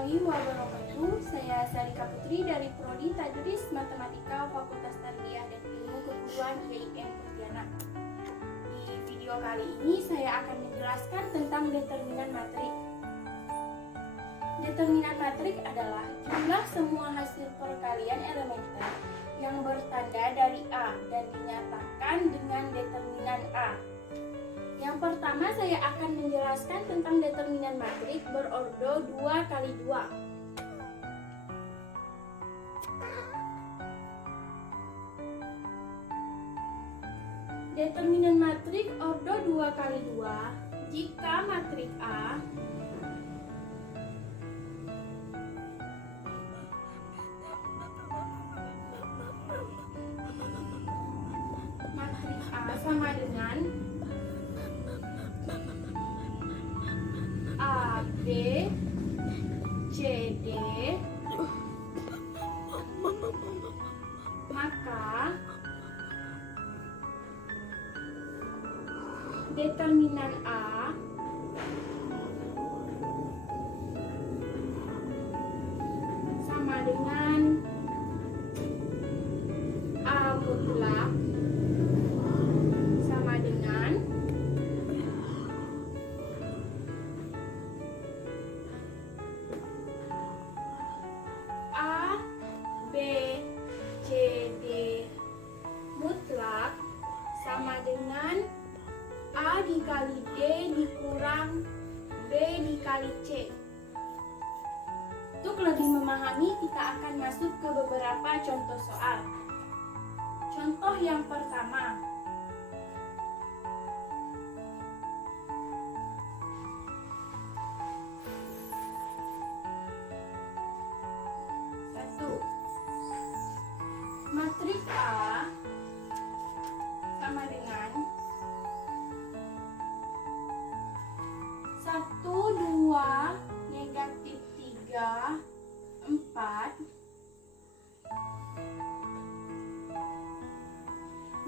warahmatullahi wabarakatuh. Saya Sarika Putri dari Prodi Tadris Matematika Fakultas Tarbiyah dan Ilmu Keguruan IAIN Pontianak. Di video kali ini saya akan menjelaskan tentang determinan matrik. Determinan matrik adalah jumlah semua hasil perkalian elementer yang bertanda dari A dan dinyatakan dengan determinan A. Yang pertama saya akan menjelaskan tentang determinan matrik berordo 2 kali 2. Determinan matrik ordo 2 kali 2 jika matrik A sama dengan A, B, C, D, maka determinan A sama dengan A mutlak sama dengan A, B, C, D mutlak sama dengan A dikali D dikurang B dikali C. Untuk lebih memahami, kita akan masuk ke beberapa contoh soal. Contoh yang pertama. Matrik A sama dengan 1, 2, negatif 3, 4.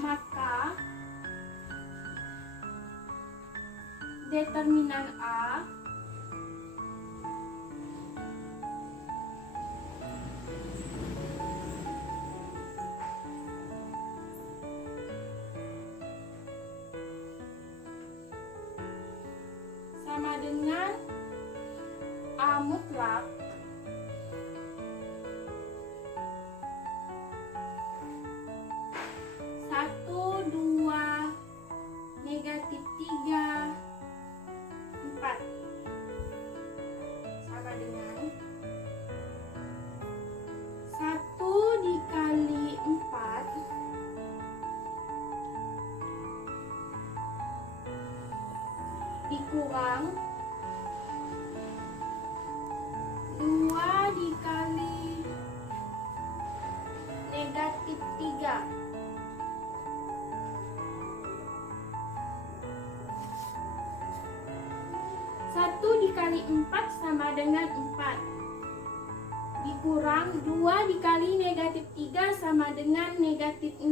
Maka determinan A sama dengan A mutlak satu, dua, negatif 3, 4 sama dengan 1 dikali 4 dikurang 2 dikali negatif 3. 1 dikali 4 sama dengan 4. Dikurang 2 dikali negatif 3 sama dengan negatif 6.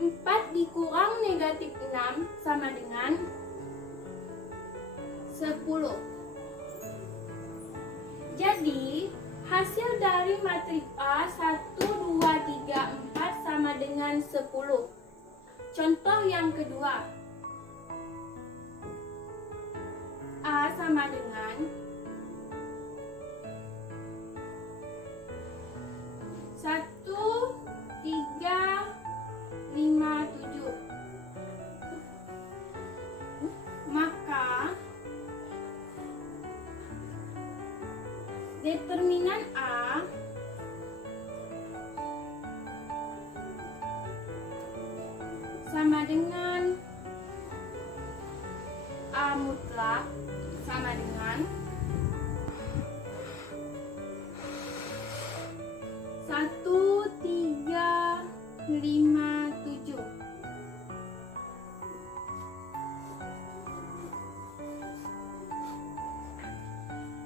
4 dikurang negatif 6 sama dengan 10. Jadi, hasil dari matrik A 1, 2, 3, 4 sama dengan 10. Contoh yang kedua. A sama dengan 1, 3, 5, 7. Maka determinan A sama dengan A mutlak sama dengan 1, 3, 5, 7.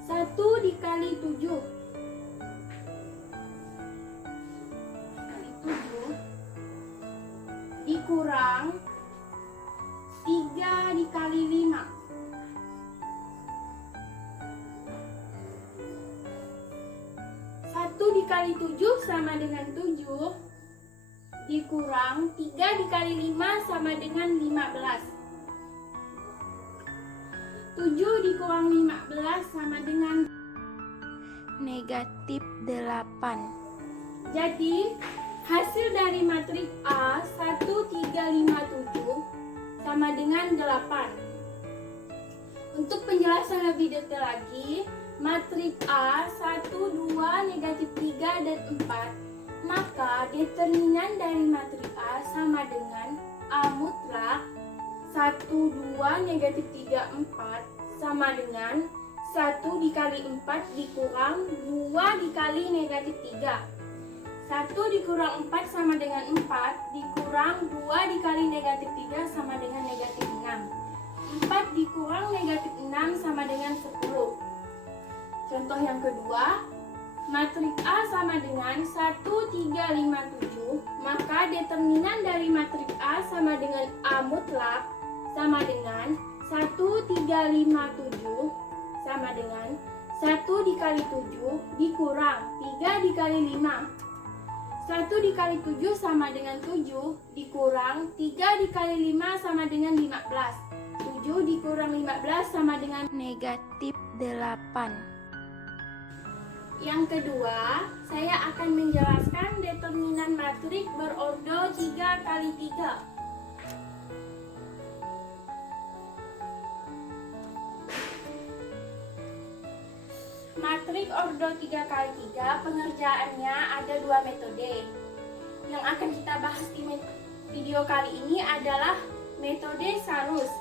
1 dikali 7 dikurang 3 dikali 5 dikali 7 sama dengan 7, dikurang 3 dikali 5 sama dengan 15. 7 dikurang 15 sama dengan negatif 8. Jadi hasil dari matriks A 1, 3, 5, 7 sama dengan 8. Untuk penjelasan lebih detail lagi, matriks A 1, 2, negatif 3, dan 4, maka determinan dari matriks A sama dengan A mutlak 1, 2, negatif 3, 4 sama dengan 1 dikali 4 dikurang 2 dikali negatif 3. 1 dikurang 4 sama dengan 4, dikurang 2 dikali negatif 3 sama dengan negatif 6. 4 dikurang negatif 6 sama dengan 10. Contoh yang kedua, matriks A sama dengan 1, 3, 5, 7, maka determinan dari matriks A sama dengan A mutlak sama dengan 1, 3, 5, 7 sama dengan 1 dikali 7 dikurang 3 dikali 5. 1 dikali 7 sama dengan 7, dikurang 3 dikali 5 sama dengan 15. 7 dikurang 15 sama dengan negatif 8. Yang kedua, saya akan menjelaskan determinan matriks berordo 3 kali 3. Matriks ordo 3 kali 3 pengerjaannya ada 2 metode. Yang akan kita bahas di video kali ini adalah metode Sarus.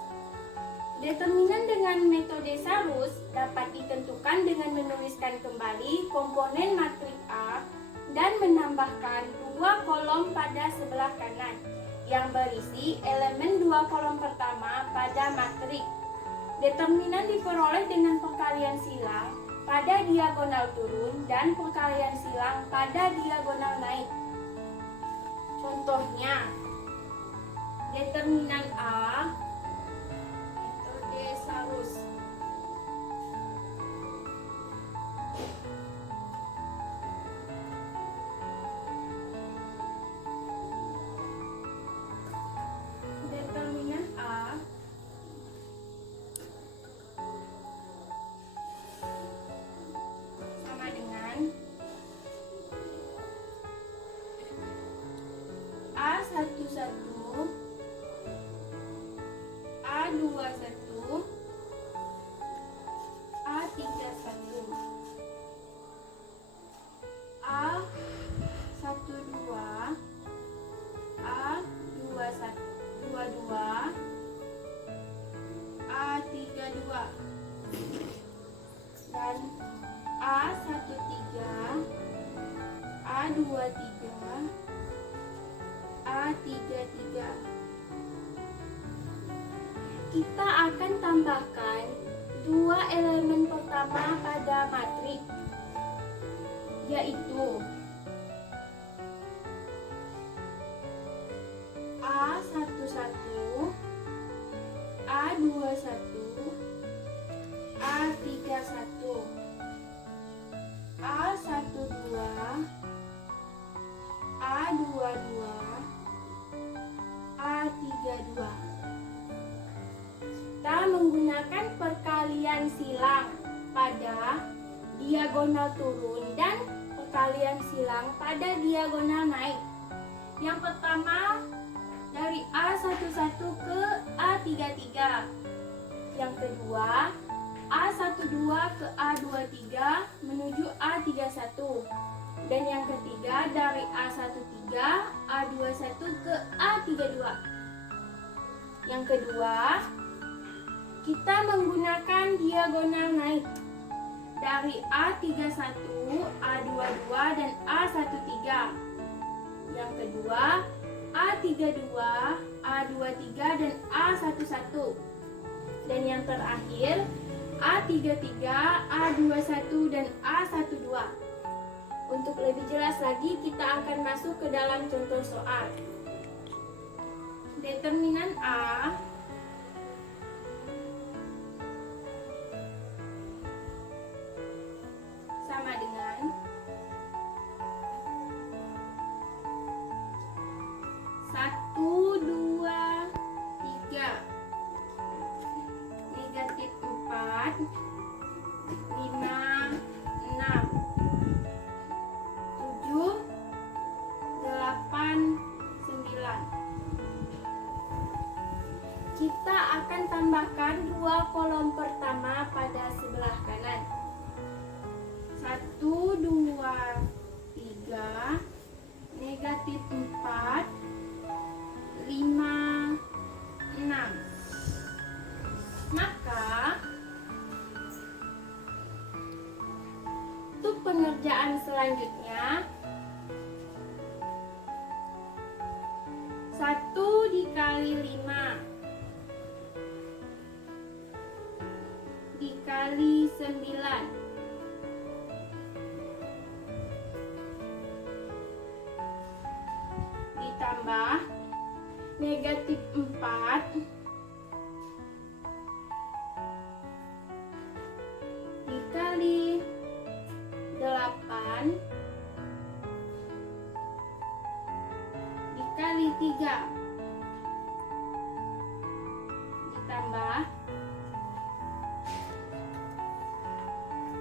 Determinan dengan metode Sarus dapat ditentukan dengan menuliskan kembali komponen matriks A dan menambahkan 2 kolom pada sebelah kanan yang berisi elemen 2 kolom pertama pada matriks. Determinan diperoleh dengan perkalian silang pada diagonal turun dan perkalian silang pada diagonal naik. Contohnya, determinan A metode Sarus. Determinan A sama dengan A11, A21, A31, A12, A22, A32, dan A13, A23, A33. Kita akan tambahkan 2 elemen pertama pada matriks, yaitu A11, A21, A31, A12, A22, A32. Kita menggunakan perkalian silang pada diagonal turun dan perkalian silang pada diagonal naik. Yang pertama dari A11 ke A33. Yang kedua A12 ke A23 menuju A31. Dan yang ketiga dari A13, A21 ke A32. Yang kedua, kita menggunakan diagonal naik dari A31, A22, dan A13. Yang kedua, A32, A23, dan A11. Dan yang terakhir, A33, A21, dan A12. Untuk lebih jelas lagi, kita akan masuk ke dalam contoh soal. Determinan A sama dengan kita akan tambahkan 2 kolom pertama pada sebelah kanan. 1, 2, 3, negatif 4, 5, 6. Maka untuk pengerjaan selanjutnya 1 dikali 5 dikali 9 ditambah negatif 4 dikali 8 dikali 3 ditambah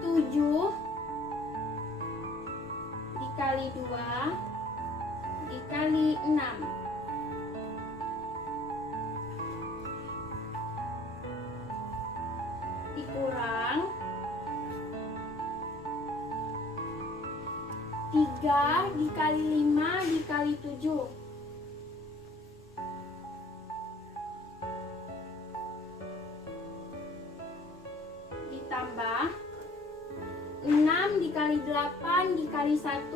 7 dikali 2 dikali 6 dikurang 3 dikali 5 dikali 7 ditambah 6 dikali 8 dikali 1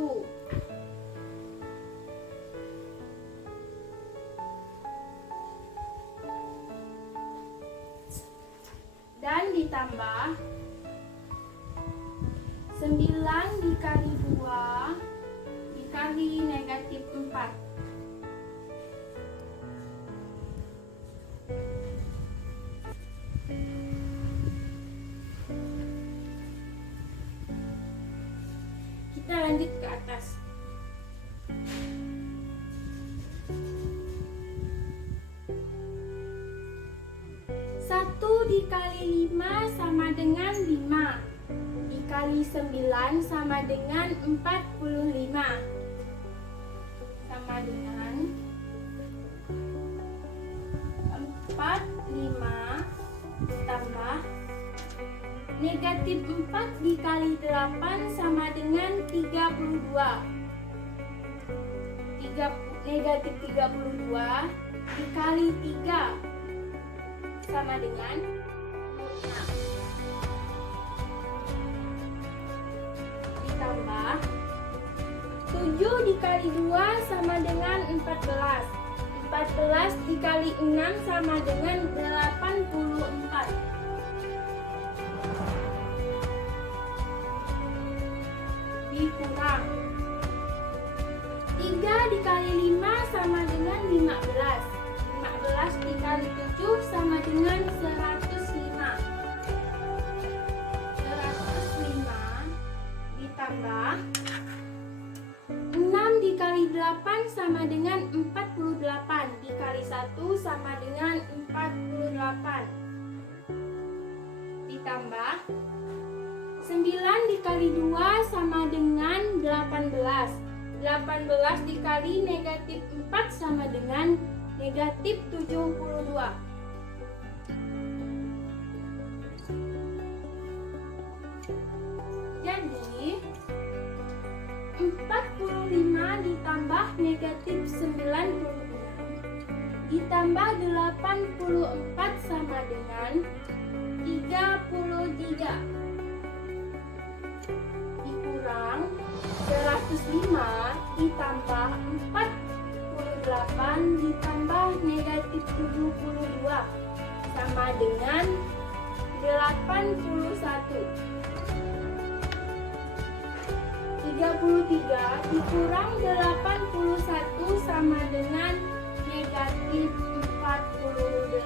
dan ditambah 9 dikali 2 dikali negatif 4 kita lanjut ke atas. 1 dikali 5 sama dengan 5 dikali 9 sama dengan 45 sama dengan 45 tambah negatif 4 dikali 8 sama dengan 32 negatif 32 dikali 3 sama dengan 6 ditambah 7 dikali 2 sama dengan 14 dikali 6 sama dengan 84 dikurang 3 dikali 5 sama dengan 15 dikali 7 sama dengan 105 ditambah 6 dikali 8 sama dengan 48 dikali 1 sama dengan 48 ditambah 9 dikali 2 sama dengan 18 dikali negatif 4 sama dengan negatif 72 jadi 45 ditambah negatif 96 ditambah 84 sama dengan 33 dikurang 105 ditambah 48 ditambah negatif 72 sama dengan 81 33 dikurang 81 sama dengan negatif 48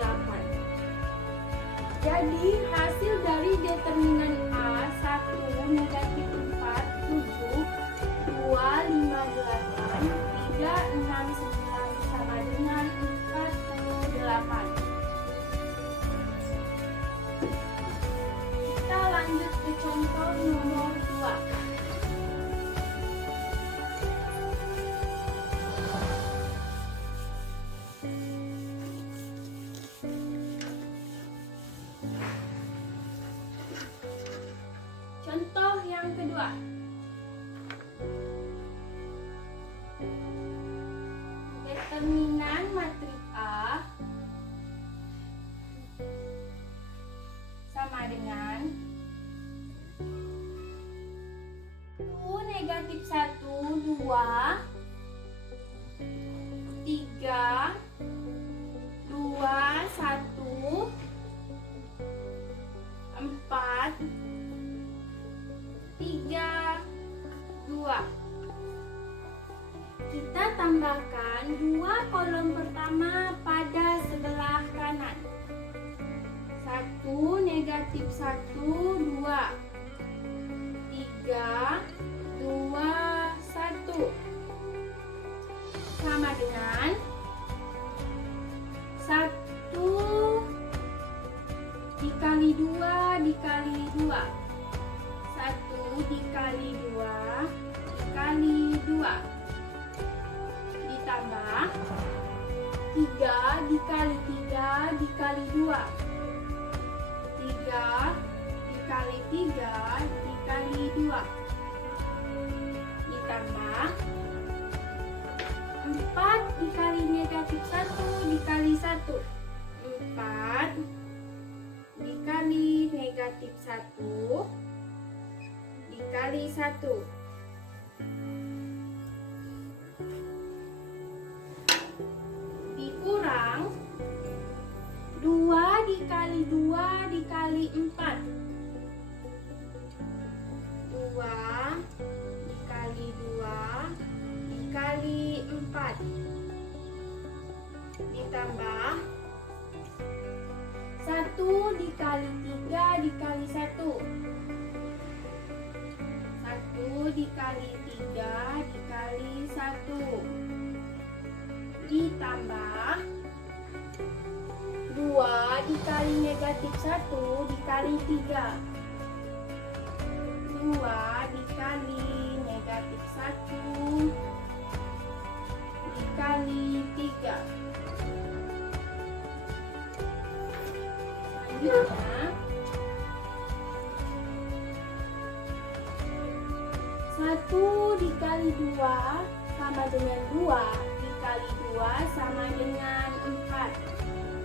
jadi hasil dari determinan A 1 negatif 4 7 2 5 8 3 6 9 sama dengan 48 kita lanjut ke contoh nomor 2 1 dengan 1 negatif 1, 2, 3, 2, 1, 4, 3, 2. Kita tambahkan 2 kolom pertama pada sebelah kanan. 1 negatif 1, 2, 3, 2, 1 sama dengan 1 dikali 2 dikali 2, 1 dikali 2 dikali 2, ditambah 3 dikali 3 dikali 2, 3 dikali 3 dikali 2, ditambah 4 dikali negatif 1 dikali 1, 4 dikali negatif 1 dikali 1, dikurang 2 dikali 2 dikali 4, 2 dikali 2 dikali 4, ditambah 1 dikali 3 dikali 1, 1 dikali 3 dikali 1, ditambah 2 dikali negatif 1 dikali 3, 2 dikali negatif 1 dikali 3. Selanjutnya 1 dikali 2 sama dengan 2 dikali 2 sama dengan 4,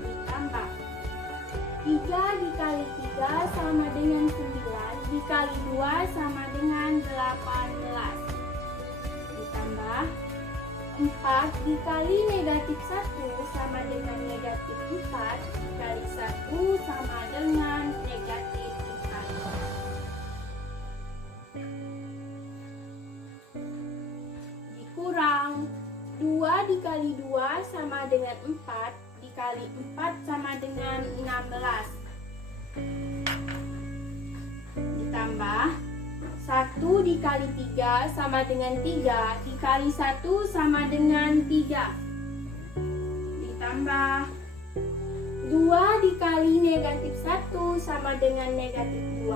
ditambah 3 dikali 3 sama dengan 9 dikali 2 sama dengan 18, ditambah 4 dikali negatif 1 sama dengan negatif 4 dikali 1 sama dengan negatif 4. Dikurang 2 dikali 2 sama dengan 4 dikali 4 sama dengan 16, ditambah 1 dikali 3 sama dengan 3 dikali 1 sama dengan 3, ditambah 2 dikali negatif 1 sama dengan negatif 2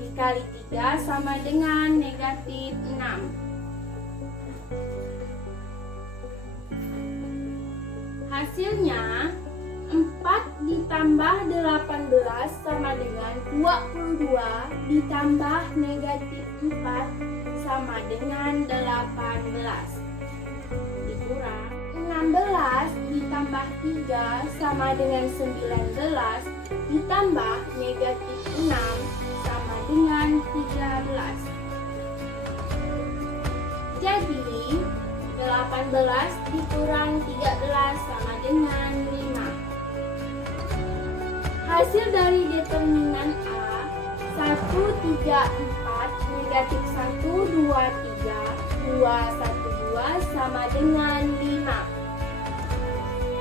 dikali 3 sama dengan negatif 6. Hasilnya 4 ditambah 18 sama dengan 22 ditambah negatif 4 sama dengan 18. Dikurang 16 ditambah 3 sama dengan 19 ditambah negatif 6 sama dengan 13. Jadi 18 dikurang 13 sama dengan 5. Hasil dari determinan A 1, 3, 4 negatif 1, 2, 3 2, 1, 2 sama dengan 5.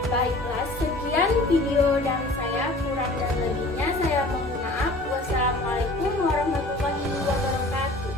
Baiklah, sekian video dan saya, kurang dan lebihnya saya mohon maaf. Wassalamualaikum warahmatullahi wabarakatuh.